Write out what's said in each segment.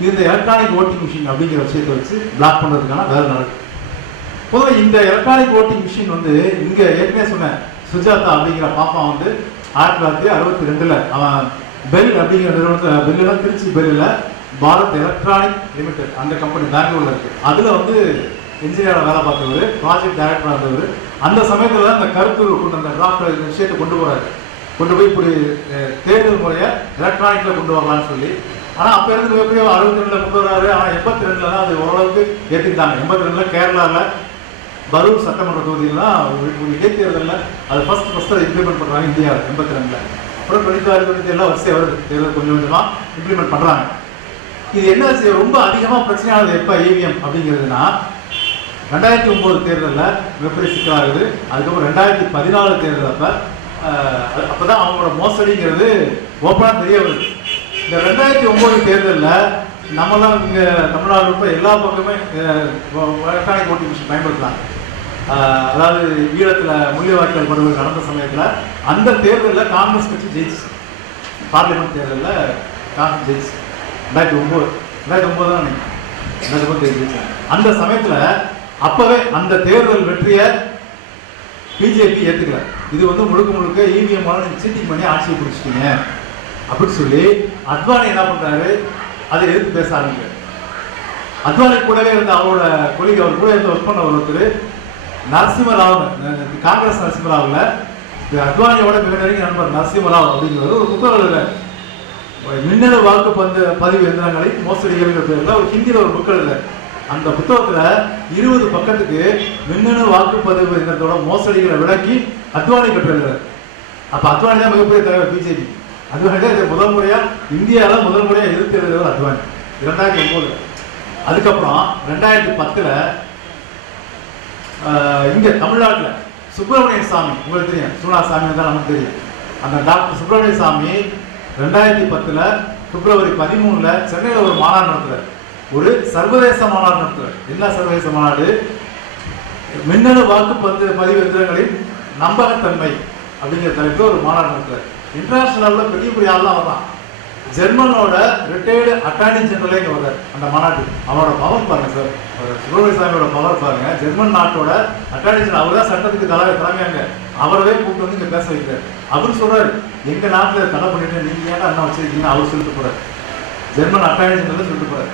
இது இந்த electronic voting machine அப்படிங்கிற விஷயத்தை வச்சு பிளாக் பண்ணுறதுக்கான வேலை நடக்குது. பொதுவாக இந்த எலக்ட்ரானிக் ஓட்டிங் மிஷின் வந்து இங்கே ஏற்கனவே சொன்னேன், சுஜாதா அப்படிங்கிற பாப்பா வந்து 1962 அவன் பெல் அப்படிங்கிற நிறுவனத்தில், பெல்லில் திருச்சி பெல்லில் பாரத் எலக்ட்ரானிக் லிமிடெட் அந்த கம்பெனி பெங்களூரில் இருக்குது, அதில் வந்து இன்ஜினியராக வேலை பார்த்தவர், ப்ராஜெக்ட் டைரக்டராக இருந்தவர். அந்த சமயத்தில் அந்த கருத்து கொண்டு அந்த டாக்டர் இந்த விஷயத்தை கொண்டு போகிறாரு, கொண்டு போய் இப்படி தேர்தல் முறையை எலக்ட்ரானிக்கில் கொண்டு வரலான்னு சொல்லி. ஆனால் அப்போ இருந்து எப்படியோ 62 கொண்டு வராரு. ஆனால் 82 தான் அது ஓரளவுக்கு ஏற்றுக்கிட்டாங்க. 82 கேரளாவில் பரூர் சட்டமன்ற தொகுதியிலாம் ஒரு இடைத்தேர்தலில் அது ஃபஸ்ட்டு அதை இம்ப்ளிமெண்ட் பண்ணுறாங்க இந்தியாவில் 82. அப்புறம் 26, 27 வரிசையாக வருது தேர்தல், கொஞ்சம் கொஞ்சமாக இம்ப்ளிமெண்ட் பண்ணுறாங்க. இது என்ன ரொம்ப அதிகமாக பிரச்சனையானது எப்போ இவிஎம் அப்படிங்கிறதுனா 2009 தேர்தலில் மிகப்பெரிய சிக்கலாகுது. அதுக்கப்புறம் 2014 தேர்தல் அப்போ தான் அவங்களோட மோசடிங்கிறது ஓப்பனாக தெரிய வருது. இந்த 2009 தேர்தலில் நம்மளாம் இங்கே தமிழ்நாடு இப்போ எல்லா பக்கமே எலக்ட்ரானிக் ஓட்டிங் மிஷின் பயன்படுத்துகிறாங்க. அதாவது ஈழத்தில் முள்ளிவாய்க்கால் படுகொலை நடந்த சமயத்தில் அந்த தேர்தலில் காங்கிரஸ் கட்சி ஜெயிச்சு, பார்லிமெண்ட் தேர்தலில் காங்கிரஸ் ஜெயிச்சு 2009 தான் நினைக்கிறேன், ஜெயிச்சாங்க. அந்த சமயத்தில் அப்போவே அந்த தேர்தல் வெற்றியை பிஜேபி ஏற்றுக்கல. இது வந்து முழுக்க முழுக்க இவிஎம் சீட்டிங் பண்ணி ஆட்சியை பிடிச்சிட்டீங்க அப்படின்னு சொல்லி அத்வானி என்ன பண்ணுறாரு, அதை எதிர்த்து பேச ஆரம்பிக்கிறார். அத்வானி கூடவே இருந்த அவரோட கொலிகை, அவர் கூட இருந்து ஒர்க் பண்ண ஒருத்தர் நரசிம்மராவ், காங்கிரஸ் நரசிம்மராவில் அத்வானியோட மிக நெருங்கிய நண்பர் நரசிம்மராவ் அப்படிங்கிறது ஒரு புத்தகம் எழுதுறாரு. மின்னணு வாக்கு பதிவு எந்திரங்களை மோசடிகள் பேரில் ஒரு ஹிந்தியில் ஒரு புக் எழுதுறாரு. அந்த புத்தகத்தில் 20 பக்கத்துக்கு மின்னணு வாக்குப்பதிவு எந்திரத்தோட மோசடிகளை விளக்கி அத்வானி கட்டுறாரு. அப்போ அத்வானி தான் மிகப்பெரிய தலைவர் பிஜேபி. அத்வானி தான் இது முதல் முறையாக இந்தியாவில் முதல் முறையாக எதிர்த்து எழுதுறது அத்வானி 2009. அதுக்கப்புறம் 2010 இங்கே தமிழ்நாட்டில் சுப்பிரமணிய சாமி, உங்களுக்கு தெரியும், சூனா சாமி தான் நமக்கு தெரியும். அந்த டாக்டர் சுப்பிரமணிய சாமி 2010 பிப்ரவரி 13 சென்னையில் ஒரு மாநாடு நடத்துறாரு, ஒரு சர்வதேச மாநாடு நடத்துறாரு. என்ன சர்வதேச மாநாடு? மின்னணு வாக்குப்பதிவு எந்திரங்களின் நம்பகத்தன்மை அப்படிங்கிற தலைப்பில் ஒரு மாநாடு நடத்துறாரு. இன்டர்நேஷனல் பெரிய பெரிய ஆள்லாம் வரலாம். ஜெர்மனோட ரிட்டையர்டு அட்டார்னி ஜெனரலே இங்கே வர்றாரு அந்த மாநாட்டுக்கு. அவரோட பவர் பாருங்க சார், சுப்பிரமணிய சாமியோட பவர் பாருங்க. ஜெர்மன் நாட்டோட அட்டார்னி ஜெனரல், அவர் தான் சட்டத்துக்கு தலைமையாங்க, அவரவே கூப்பிட்டு வந்து இங்கே பேச வைக்கிறார். அவர் சொல்றாரு, எங்க நாட்டில் தடை பண்ணிட்டு நீங்க ஏன் அண்ணா வச்சிருக்கீங்கன்னு அவர் சொல்லிட்டு போறாரு. ஜெர்மன் அட்டார்னி ஜெனரல் சொல்லிட்டு போறாரு.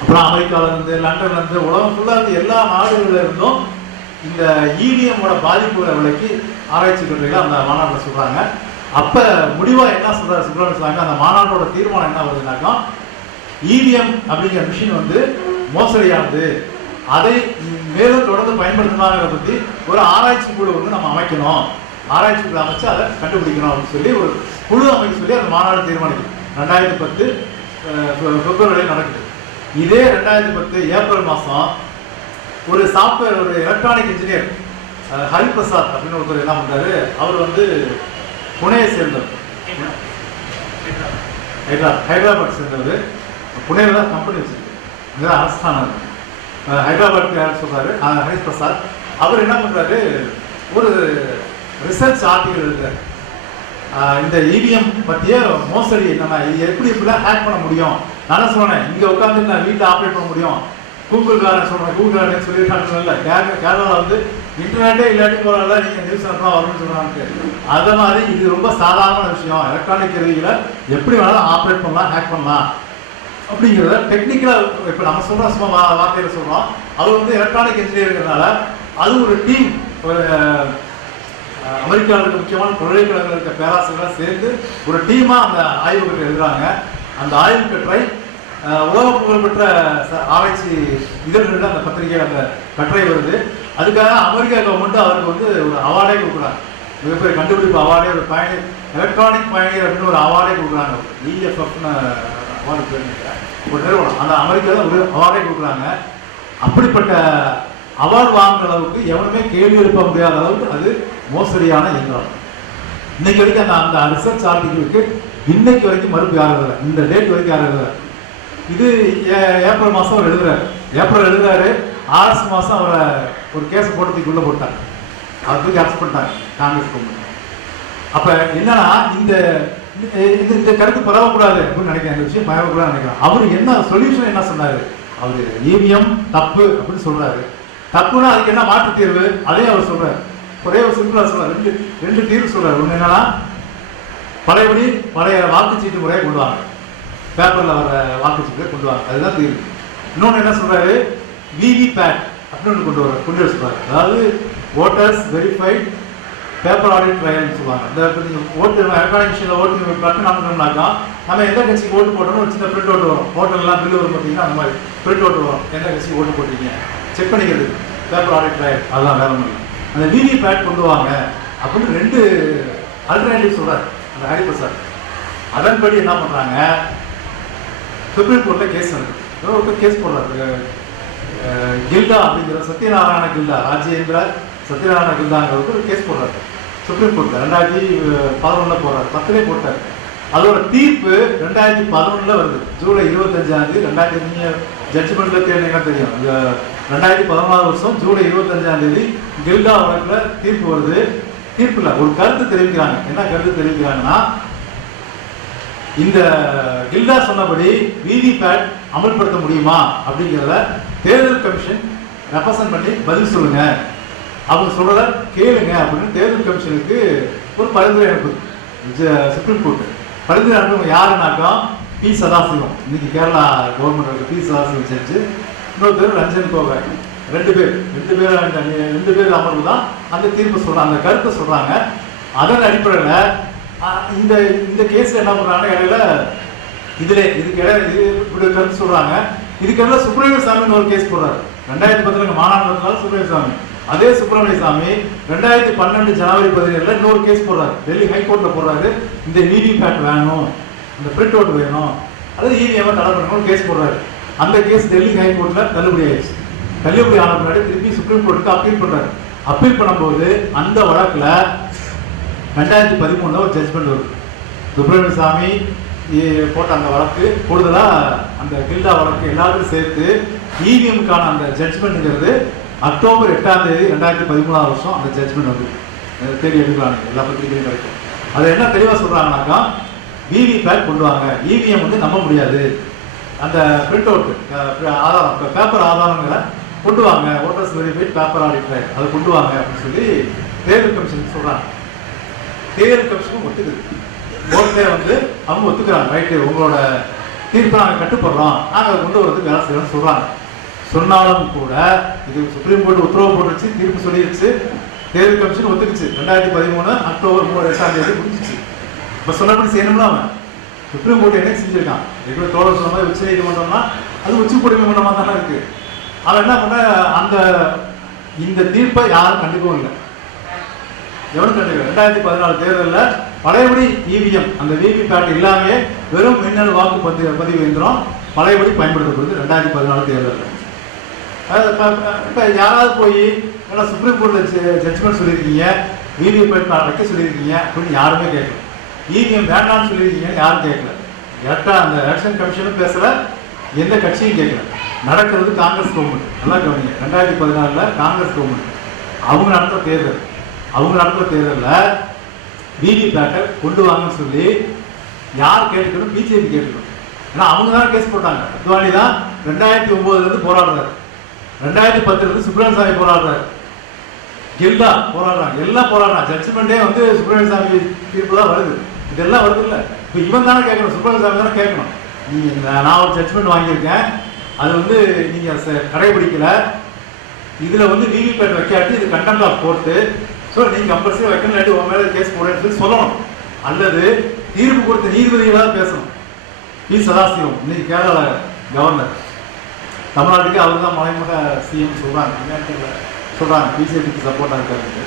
அப்புறம் அமெரிக்காவிலேருந்து, லண்டன்லேருந்து, உலகம் ஃபுல்லாக இருந்து எல்லா நாடுகளில் இருந்தும் இந்த இவிஎம்மோட பாதிப்புகளை விலைக்கு ஆராய்ச்சி கட்டுரையில் அந்த மாநாட்டில் சொல்கிறாங்க. அப்போ முடிவாக என்ன சொல்கிறார் சுப்பிரமணிய சாமி, அந்த மாநாட்டோட தீர்மானம் என்ன வருதுனாக்கா, இவிஎம் அப்படிங்கிற மிஷின் வந்து மோசடியானது, அதை மேலும் தொடர்ந்து பயன்படுத்தலாங்கிறத பற்றி ஒரு ஆராய்ச்சி குழு வந்து நம்ம அமைக்கணும், ஆராய்ச்சி குழு அமைச்சு அதை கண்டுபிடிக்கணும் அப்படின்னு சொல்லி ஒரு குழு அமைக்க சொல்லி அந்த மாநாடு தீர்மானிக்குது. 2010 பிப்ரவரியில் நடக்குது. இதே 2010 ஏப்ரல் மாதம் ஒரு சாஃப்ட்வேர், ஒரு எலக்ட்ரானிக் இன்ஜினியர் ஹரிபிரசாத் அப்படின்னு ஒருத்தர் என்ன பண்ணுறாரு, அவர் வந்து புனேயை சேர்ந்தவர், ஹைதராபாத் சேர்ந்தவர். புனேயில் தான் கம்பெனி வச்சிருக்கு, அங்கே அரசாங்கம் ஹைதராபாத்துக்கு யார் சொல்கிறாரு, ஹரிபிரசாத். அவர் என்ன பண்ணுறாரு, ஒரு ரிசர்ச் ஆர்டிகல் எழுதுறாரு. இந்த இவிஎம் பற்றிய மோசடி என்னன்னா, இது எப்படிலாம் ஹேக் பண்ண முடியும். நான் சொன்னேன், இங்கே உட்காந்து நான் வீட்டில் ஆப்ரேட் பண்ண முடியும், கூகுள் கார்டன் சொல்கிறேன், கூகுள் கார்டன் சொல்லியிருக்காங்க. கேரளாவில் வந்து இன்டர்நெட்டே இல்லாட்டி போகிறால நீங்கள் நியூஸ் அனுப்பலாம் வரும்னு சொல்கிறாங்க. அது மாதிரி இது ரொம்ப சாதாரண விஷயம், எலக்ட்ரானிக் கருவிகளை எப்படி வேணாலும் ஆப்ரேட் பண்ணலாம், ஹேக் பண்ணலாம் அப்படிங்கிறத டெக்னிக்கலாக இப்போ நம்ம சொல்கிறோம், சும்மா வார்த்தையில் சொல்கிறோம். அவர் வந்து எலக்ட்ரானிக் இன்ஜினியருங்கிறதுனால அது ஒரு டீம், ஒரு அமெரிக்காவில் இருக்க முக்கியமான பல்கலைக்கழகங்கள் இருக்க பேராசிரியர்களாக சேர்ந்து ஒரு டீமாக அந்த ஆய்வு கட்டுரை எழுதுறாங்க. அந்த ஆய்வு கட்டுரை உலக புகழ்பெற்ற ஆராய்ச்சி இதழ்களில் அந்த பத்திரிகை அந்த கட்டுரை வருது. அதுக்காக அமெரிக்கா கவர்மெண்ட் அவருக்கு வந்து ஒரு அவார்டே கொடுக்குறாங்க, மிகப்பெரிய கண்டுபிடிப்பு அவார்டே, ஒரு பயணியர், எலக்ட்ரானிக் பயணியர் அப்படின்னு ஒரு அவார்டே கொடுக்குறாங்க. இஎஃப்எஃப்னு அவார்டு பேர் ஒரு நிறுவனம், அந்த அமெரிக்காவில் ஒரு அவார்டே கொடுக்குறாங்க. அப்படிப்பட்ட அவார்டு வாங்குற அளவுக்கு எவனுமே கேள்வி எழுப்ப முடியாத அளவுக்கு அது மோசடியான இயந்திரம். இன்னைக்கு வரைக்கும் அந்த ரிசர்ச் ஆர்டிகளுக்கு இன்னைக்கு வரைக்கும் மறுப்பு யாரும் இல்லை, இந்த டேட் வரைக்கும் யாரும் எழுதுறாரு. இது ஏப்ரல் மாதம் அவர் எழுதுறாரு, ஏப்ரல் எழுதுறாரு. ஆகஸ்ட் மாதம் அவரை ஒரு கேஸ் போட்டதுக்கு உள்ள போட்டாங்க, அவருக்கு அரெஸ்ட் பண்ணிட்டாங்க காங்கிரஸ் கவர்மெண்ட். அப்போ என்னன்னா, இந்த இந்த கருத்து பரவக்கூடாது அப்படின்னு நினைக்கிறேன், இந்த விஷயம் பரவக்கூடாது நினைக்கிறேன். அவர் என்ன சொல்யூஷன் என்ன சொன்னாரு, அவர் இவிஎம் தப்பு அப்படின்னு சொல்றாரு. தப்புனா அதுக்கு என்ன மாற்று தீர்வு, அதையும் அவர் சொல்றாரு. ஒரே ஒரு சிம்பிளா சொல்றாரு, ரெண்டு தீர்வு சொல்றாரு. ஒண்ணு என்னன்னா பழையபடி பழைய வாக்குச்சீட்டு முறையை கொண்டு வாங்க, பேப்பர்ல வர வாக்குச்சீட்டை கொண்டு வாங்க, அதுதான் தீர்வு. இன்னொன்று என்ன சொல்றாரு, விவிபேட் அப்படின்னு கொண்டு வர சொல்றாரு. அதாவது ஓட்டர்ஸ் வெரிஃபைட் பேப்பர் ஆடிட் ட்ரையல்னு சொல்லுவாங்க. இந்த ஓட்டு எலக்ட்ரானிக் மிஷினில் ஓட்டு பட்டன் அனுப்பினோம்னாக்கா நம்ம எந்த கட்சிக்கு ஓட்டு போட்டோம்னு ஒரு சின்ன பிரிண்ட் அவுட் வரும். ஹோட்டல்லாம் பில்லு வரும் பார்த்தீங்கன்னா அந்த மாதிரி பிரிண்ட் அவுட் வரும், எந்த கட்சிக்கு ஓட்டு போட்டீங்க செக் பண்ணிக்கிறது, பேப்பர் ஆடிட் ட்ரையல். அதெல்லாம் வேற ஒன்றும் இல்லை. அந்த விவிபேட் கொண்டு வாங்க அப்படின்னு ரெண்டு ஆல்டர்னேட்டிவ் சொல்றாரு அந்த ஹரிபிரசாத். அதன்படி என்ன பண்றாங்க, சுப்ரீம் கோர்ட்ல கேஸ் நடக்குது. ஒருத்தர் கேஸ் போடுறாரு, கில்டா அப்படிங்கிற சத்யநாராயண கில்டா, ராஜேந்திர சத்யநாராயண கில்டாங்கிறதுக்கு ஒரு கேஸ் போடுறாரு சுப்ரீம் கோர்ட்ல. 2011 போடுறாரு, 10லே போட்டாரு. அதோட தீர்ப்பு 2011 வருது, ஜூலை 25 நீங்க ஜட்ஜ்மெண்ட்ல தேடினா தெரியும். 2014 வருஷம் ஜூலை 25 கில்டா வழக்குல தீர்ப்பு வருது. தீர்ப்புல ஒரு கருத்து தெரிவிக்கிறாங்க. என்ன கருத்து தெரிவிக்கிறாங்கன்னா, இந்த கில்டா சொன்னபடி விவிபேட் அமல்படுத்த முடியுமா அப்படிங்கிறத தேர்தல் கமிஷன் ரெப்ரசன்ட் பண்ணி பதில் சொல்லுங்க, அவங்க சொல்றத கேளுங்க அப்படின்னு தேர்தல் கமிஷனுக்கு ஒரு பரிந்துரை அனுப்புது சுப்ரீம் கோர்ட். பரிந்துரை அனுப்புவங்க யாருன்னாக்கா பி சதாசிவம், இன்னைக்கு கேரளா கவர்மெண்ட் பி சதாசிவம் செஞ்சு, இன்னொருத்தர் ரஞ்சன் கோகாய், ரெண்டு பேர் அமர்வு தான் அந்த தீர்ப்பு சொல்றாங்க, அந்த கருத்தை சொல்றாங்க. அதன் அடிப்படையில் இந்த கேஸ்ல என்ன பண்றாங்க, இடையில இதுக்கு இப்படி கருத்து சொல்றாங்க. இதுக்கு சுப்பிரமணிய சாமின்னு ஒரு கேஸ் போடுறாரு. 2010 மாநாடு நடத்தினாலும் சுப்பிரமணிய சாமி, அதே சுப்பிரமணிய சாமி 2012 ஜனவரி 17 இன்னொரு கேஸ் போடுறாரு, டெல்லி ஹைகோர்ட்ல போடுறாரு. இந்த விவிபேட் வேணும், இந்த பிரிண்ட் அவுட் வேணும், அதாவது இவிஎம் தடை பண்ணணும் கேஸ் போடுறாரு. அந்த கேஸ் டெல்லி ஹைகோர்ட்ல தள்ளுபடி ஆயிடுச்சு. தள்ளுபடி ஆன பின்னாடி திருப்பி சுப்ரீம் கோர்ட்டுக்கு அப்பீல் பண்றாரு. அப்பீல் பண்ணும்போது அந்த வழக்குல 2013 ஒரு ஜட்ஜ்மெண்ட் வருது. சுப்பிரமணிய சாமி போட்ட அந்த வழக்கு கூடுதலா அந்த கில்டா வழக்கு எல்லாத்தையும் சேர்த்து இவிஎம்கான அந்த ஜட்ஜ்மெண்ட்ங்கிறது அக்டோபர் 8 2013 வருஷம் அந்த ஜட்ஜ்மெண்ட் வந்து தேடி எடுக்கிறாங்க, எல்லா பத்திரிகையும் கிடைக்கும். அதை என்ன தெளிவாக சொல்றாங்கன்னாக்கா, விவிபேட் கொண்டு வாங்க, இவிஎம் வந்து நம்ப முடியாது, அந்த பிரிண்ட் அவுட் ஆதாரம் பேப்பர் ஆதாரங்களை கொண்டு வாங்க, ஓட்டர்ஸ் வெரிஃபைட் பேப்பர் ஆடிட் அதை கொண்டு வாங்க அப்படின்னு சொல்லி தேர்தல் கமிஷனுக்கு சொல்றாங்க. தேர்தல் கமிஷனும் ஒத்துக்குது, கோர்ட்ல வந்து அவங்க ஒத்துக்கிறாங்க, ரைட்டு உங்களோட தீர்ப்பை நாங்கள் கட்டுப்படுறோம், நாங்கள் அதை கொண்டு வரதுக்கு வேலை செய்யணும்னு சொல்றாங்க. சொன்னாலும் கூட இது சுப்ரீம் கோர்ட் உத்தரவு போட்டுருச்சு, தீர்ப்பு சொல்லிடுச்சு, தேர்தல் கமிஷன் ஒத்துக்குச்சு. 2013 அக்டோபர் 8 முடிஞ்சிச்சு. இப்போ சொன்னபடி செய்யணும்னா அவன் சுப்ரீம் கோர்ட் என்ன செஞ்சிருக்கான், எவ்வளோ தோழர் சொன்ன மாதிரி உச்ச நீதிமன்றம்னா அது உச்சி நீதிமன்றமாக தானே இருக்கு. அவன் என்ன பண்ண, இந்த தீர்ப்பை யாரும் கண்டுக்கவும் இல்லை, எவனும் கண்டுக்கல. 2014 தேர்தலில் பழையபடி இவிஎம் அந்த விவிபேட் இல்லாமே வெறும் மின்னணு வாக்கு பதிவு இயந்திரம் பழையபடி பயன்படுத்தப்படுது 2014 தேர்தலில். இப்போ யாராவது போய் ஏன்னா சுப்ரீம் கோர்ட்ல ஜட்ஜ்மெண்ட் சொல்லியிருக்கீங்க, விவிபேட் வைக்க சொல்லியிருக்கீங்க அப்படின்னு யாருமே கேட்கல, இவிஎம் வேண்டாம்னு சொல்லியிருக்கீங்கன்னு யாரும் கேட்கல. கரெக்டாக அந்த எலெக்ஷன் கமிஷனும் பேசல, எந்த கட்சியும் கேட்கல. நடக்கிறது காங்கிரஸ் கவர்மெண்ட், நல்லா கவனிங்க. 2014 காங்கிரஸ் கவர்மெண்ட் அவங்க நடத்துகிற தேர்தலில் விவிபேட்டை கொண்டு வாங்கன்னு சொல்லி யார் கேட்டுக்கணும், பிஜேபி கேட்டுக்கணும். ஏன்னா அவங்க தான் கேஸ் போட்டாங்க. அத்வானி தான் 2009 போராடுறாரு, 2010 சுப்பிரமணிய சாமி போராடுறாரு, கில்டா போராடுறாங்க, எல்லாம் போராடுறாங்க. ஜட்ஜ்மெண்டே வந்து சுப்பிரமணிய சாமி தீர்ப்பு தான் வருது, இதெல்லாம் வருது இல்லை. இப்போ இவன் தானே கேட்கணும், சுப்பிரமணிய சாமி தானே கேட்கணும். நான் ஒரு ஜட்ஜ்மெண்ட் வாங்கியிருக்கேன், அது வந்து நீங்கள் கடைபிடிக்கல, இதில் வந்து விவிபேட் வைக்காட்டி இது கண்டெம்ட் ஆஃப் கோர்ட்டு, ஸோ நீங்கள் கம்பல்சரி வைக்கணும், இல்லாட்டி உன் மேலே கேஸ் போடுறேன்னு சொல்லி சொல்லணும். அல்லது தீர்ப்பு கொடுத்த நீதிபதிகளாக பேசணும். பி சதாசிவம் இன்னைக்கு கேரளா கவர்னர், தமிழ்நாட்டுக்கு அவர் தான் மறைமுக சிஎம் சொல்கிறாங்க, பிஜேபிக்கு சப்போர்ட்டாக இருக்காரு.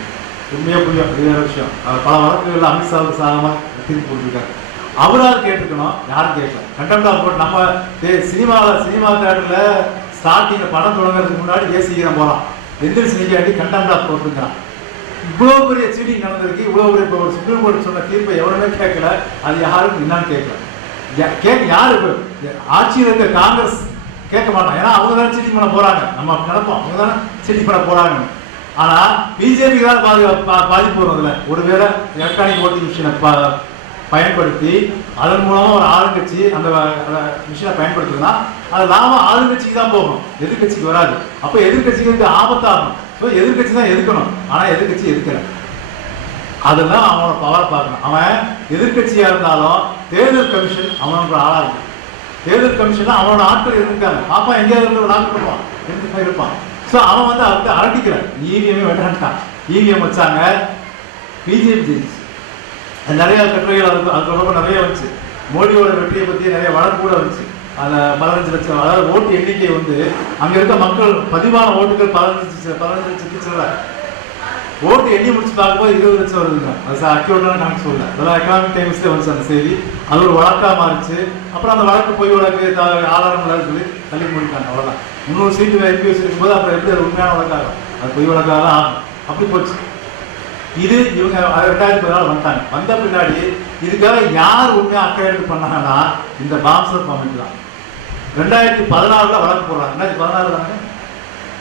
உண்மையாக புரியும், வேற விஷயம். பல வழக்குகளில் அமித்ஷாவுக்கு சாதகமாக தீர்ப்பு கொடுத்துருக்காரு. அவராக கேட்டுக்கணும், யாரும் கேட்கல. கண்டெம்ட் ஆஃப் கோர்ட் நம்ம சினிமா தேட்டரில் ஸ்டார்டிங்கில் படம் தொடங்குறதுக்கு முன்னாடி ஏசிக்கிறோம் போகலாம், எந்திரிச்சு நீக்காட்டி கண்டெம்ட் ஆஃப் கோர்ட்டுங்கிறான். இவ்வளோ பெரிய சீட்டிங் நடந்திருக்கு, இவ்வளோ பெரிய இப்போ ஒரு சுப்ரீம் கோர்ட் சொன்ன தீர்ப்பை எவருமே கேட்கல, அது யாரும் என்னன்னு கேட்கல. யார் இப்போ ஆட்சியில் இருக்க காங்கிரஸ் கேட்க மாட்டாங்க, ஏன்னா அவங்க தானே சீட்டிங் பண்ண போறாங்க, நம்ம நினைப்போம் அவங்க தானே சீட்டிங் பண்ண போறாங்க. ஆனால் பிஜேபிக்கு தான் பாதிப்பு வரும். அதில் ஒருவேளை எலக்ட்ரானிக் ஓட்டிங் மிஷினை பயன்படுத்தி அதன் மூலமா ஒரு ஆளுங்கட்சி அந்த மிஷினை பயன்படுத்துதுன்னா அது லாபம் ஆளுங்கட்சிக்கு தான் போகும், எதிர்கட்சிக்கு வராது. அப்போ எதிர்கட்சிக்கு ஆபத்தாகும். ஸோ எதிர்கட்சி தான் எதிர்க்கணும், ஆனால் எதிர்கட்சி எதிர்க்கல. அதெல்லாம் அவனோட பவரை பார்க்கணும். அவன் எதிர்கட்சியா இருந்தாலும் தேர்தல் கமிஷன் அவனோட ஆளா இருக்கும். தேர்தல் கமிஷன் அவனோட ஆட்கள் இருக்காங்க. பாப்பா எங்கேயாவது இருந்து ஒரு ஆட்கள் பண்ணுவான், இருப்பான். ஸோ அவன் வந்து அவர்கிட்ட அரட்டிக்கிறான். இவிஎம் வேண்டான்ட்டான். இவிஎம் வச்சாங்க, பிஜேபி ஜெயிச்சு. நிறைய கட்டுரைகள் அது தொடர்பாக நிறைய வந்துச்சு. மோடியோட வெற்றியை பற்றி நிறைய வழக்கு கூட வந்துச்சு. அந்த 15 லட்சம், அதாவது ஓட்டு எண்ணிக்கை வந்து அங்கே இருக்க மக்கள் பதிவான ஓட்டுகள் 15 லட்சத்துல ஓட்டு எண்ணி முடிச்சு பார்க்கும்போது 20 லட்சம் வருதுங்க. அது அக்யூரேட்டான கணக்கு சொல்லல. அதெல்லாம் எக்கனாமிக் டைம்ஸ்ல வந்துச்சு அந்த செய்தி. அது ஒரு வழக்காக மாறிச்சு. அப்புறம் அந்த வழக்கு பொய் வழக்கு ஆதாரம் இல்லாத சொல்லி தள்ளி முடிட்டாங்க. அவ்வளோதான். 300 சீட்டு எம்பிஎஸ் இருக்கும்போது அப்புறம் எப்படி அது உண்மையான வழக்காகும்? அது பொய் வழக்காக தான் ஆகும். அப்படி போச்சு. இது இவங்க 2014 வந்துட்டாங்க. வந்த பின்னாடி இதுக்காக யார் உண்மையாக அக்கறை எடுத்து பண்ணாங்கன்னா இந்த பாம்சர் கமிட்டி தான். 2014 வழக்கு போடுறாங்க. 2016 தானே,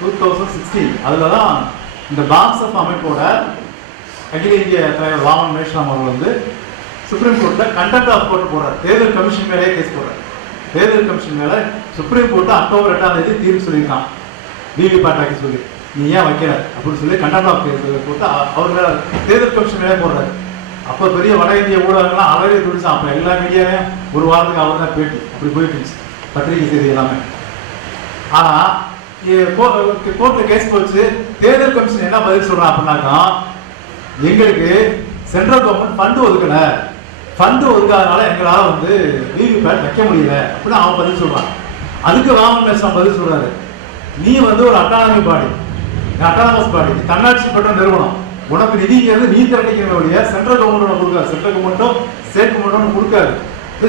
2016 அதில் தான் இந்த பாம்சப் அமைப்போட அகில இந்திய தலைவர் வாமன் மேஷ்ராம் அவர்கள் வந்து சுப்ரீம் கோர்ட்டில் கண்டெம்ட் ஆஃப் கோர்ட் போடுறார். தேர்தல் கமிஷன் மேலே கேஸ் போடுறார். தேர்தல் கமிஷன் மேலே சுப்ரீம் கோர்ட்டு அக்டோபர் 8 தீர்ப்பு சொல்லியிருக்கான். விவிபேட் சொல்லி நீ ஏன் வைக்கிற அப்படின்னு சொல்லி கண்டெம்ட் ஆஃப் கேஸ் போட்டு அவர் மேலே தேர்தல் கமிஷன் மேலே போடுறாரு. அப்போ பெரிய வட இந்திய ஊடகங்கள்லாம் அழகே துடிச்சான். அப்போ எல்லா மீடியாவையும் ஒரு வாரத்துக்கு அவர் தான் பேட்டி அப்படி போயிட்டு இருந்துச்சு, பத்திரிகை செய்தி எல்லாமே. ஆனால் கோர்ட்ல கேஸ் போச்சு. தேர்தல் கமிஷன் என்ன பதில் சொல்றான் அப்படின்னாக்கா, எங்களுக்கு சென்ட்ரல் கவர்மெண்ட் ஃபண்டு ஒதுக்கல, ஃபண்டு ஒதுக்காதனால எங்களால் வந்து விவிபேட் வைக்க முடியல அப்படின்னு அவன் பதில் சொல்றான். அதுக்கு வாமன் மேஷ்ராம் பதில் சொல்றாரு, நீ வந்து ஒரு அட்டானமி பாடி, அட்டானமஸ் பாடி, தன்னாட்சி பெற்ற நிறுவனம், உனக்கு நிதிங்கிறது நீ திரட்டிக்கிற வழியா சென்ட்ரல் கவர்மெண்ட் கொடுக்காது, சென்ட்ரல் கவர்மெண்ட்டும் ஸ்டேட் கவர்மெண்ட்டும் கொடுக்காது.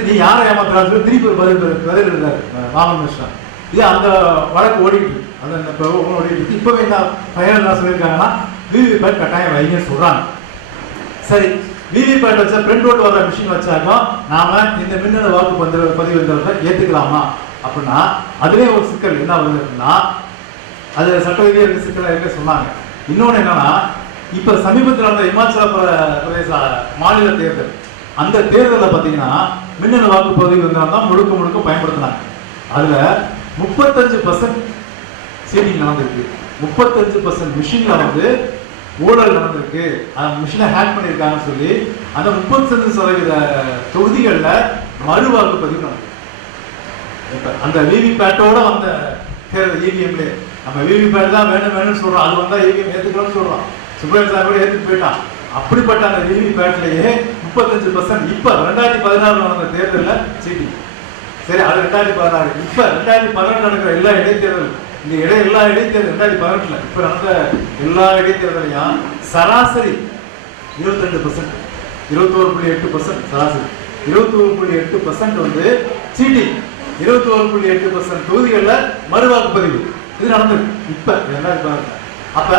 நீ யாரை ஏமாத்துறாரு திருப்பி ஒரு பதில் எழுதாரு வாமன் மேஷ்ராம். இது அந்த வழக்கு ஓடிட்டு அந்த ஓடிட்டு இப்போவே என்ன ஃபைனல் என்ன சொல்லியிருக்காங்கன்னா விவிபேட் கட்டாயம் வைங்கன்னு சொல்றாங்க. சரி, விவிபேட் வச்சா பிரிண்ட் அவுட் வர மிஷின் வச்சாக்கோ நாம இந்த மின்னணு வாக்கு பதிவு ஏற்றுக்கலாமா அப்படின்னா அதுலேயே ஒரு சிக்கல் என்ன வருது அப்படின்னா, அது சட்ட ரீதியாக சிக்கல் இருக்க சொன்னாங்க. இன்னொன்று என்னன்னா, இப்போ சமீபத்தில் நடந்த இமாச்சல பிரதேச மாநில தேர்தல், அந்த தேர்தலில் பார்த்தீங்கன்னா மின்னணு வாக்குப்பதிவு தான் முழுக்க பயன்படுத்தினாங்க. அதில் 35% சீட்டிங் நடந்திருக்கு. 35% மிஷின்ல வந்து ஊழல் நடந்திருக்கு, அந்த மிஷினை ஹேக் பண்ணியிருக்காங்கன்னு சொல்லி அந்த 35% தொகுதிகளில் மறு வாக்குப்பதிவு நடந்திருக்கு. அந்த விவிபேட்டோட வந்த தேர்தல் இவிஎம்ல நம்ம விவிபேட் தான் வேணும்னு சொல்றோம், அது வந்தா இவிஎம் ஏற்றுக்கணும்னு சொல்றோம். சுப்ரீம் சார் கூட ஏற்றுக்கு போயிட்டான். அப்படிப்பட்ட அந்த விவிபேட்லேயே 35% இப்போ 2016 நடந்த தேர்தலில் சீட்டிங். சரி, அது 2016. இப்ப 2018 நடக்கிற எல்லா இடைத்தேர்தல், இந்த எல்லா இடைத்தேர்தல் 2018 இப்ப நடந்த எல்லா இடைத்தேர்தலையும் சராசரி 22%, 21.8% சராசரி 21.8% வந்து சீட்டிங், 21.8% தொகுதிகளில் மறுவாக்குப்பதிவு இது நடந்திருக்கு. இப்ப 2018 அப்ப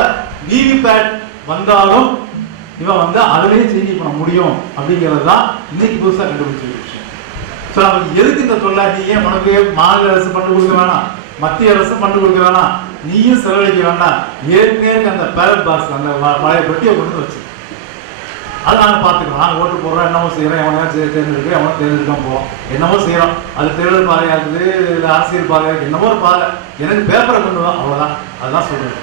விவிபேட் வந்தாலும் இவன் வந்து அதுலேயும் சேஞ்ச் பண்ண முடியும் அப்படிங்கிறது தான் இன்னைக்கு புதுசாக கண்டுபிடிச்ச விஷயம். ஸோ நமக்கு எதுக்கு இந்த தொல்லை? நீ ஏன் உனக்கு மாநில அரசு பண்ணி கொடுக்க வேணாம், மத்திய அரசு பண்ணி கொடுக்க வேணாம், நீயும் செலவழிக்க வேண்டாம், ஏற்கனவே அந்த பேலட் பாக்ஸ் அந்த பழைய பெட்டியை கொண்டு வச்சு அது நாங்கள் பார்த்துக்கிறோம். நாங்கள் ஓட்டு போடுறோம், என்னமோ செய்கிறோம், எவனையா தேர்ந்தெடுக்க எவனோ தேர்ந்தெடுக்காம போவோம், என்னமோ செய்கிறோம். அது தேர்தல் பாதையாக இருக்குது, இல்லை அரசியல் பாதையாக இருக்குது, என்னமோ ஒரு பாதை, எனக்கு பேப்பரை கொண்டு வா, அவ்வளோதான். அதுதான் சொல்கிறேன்.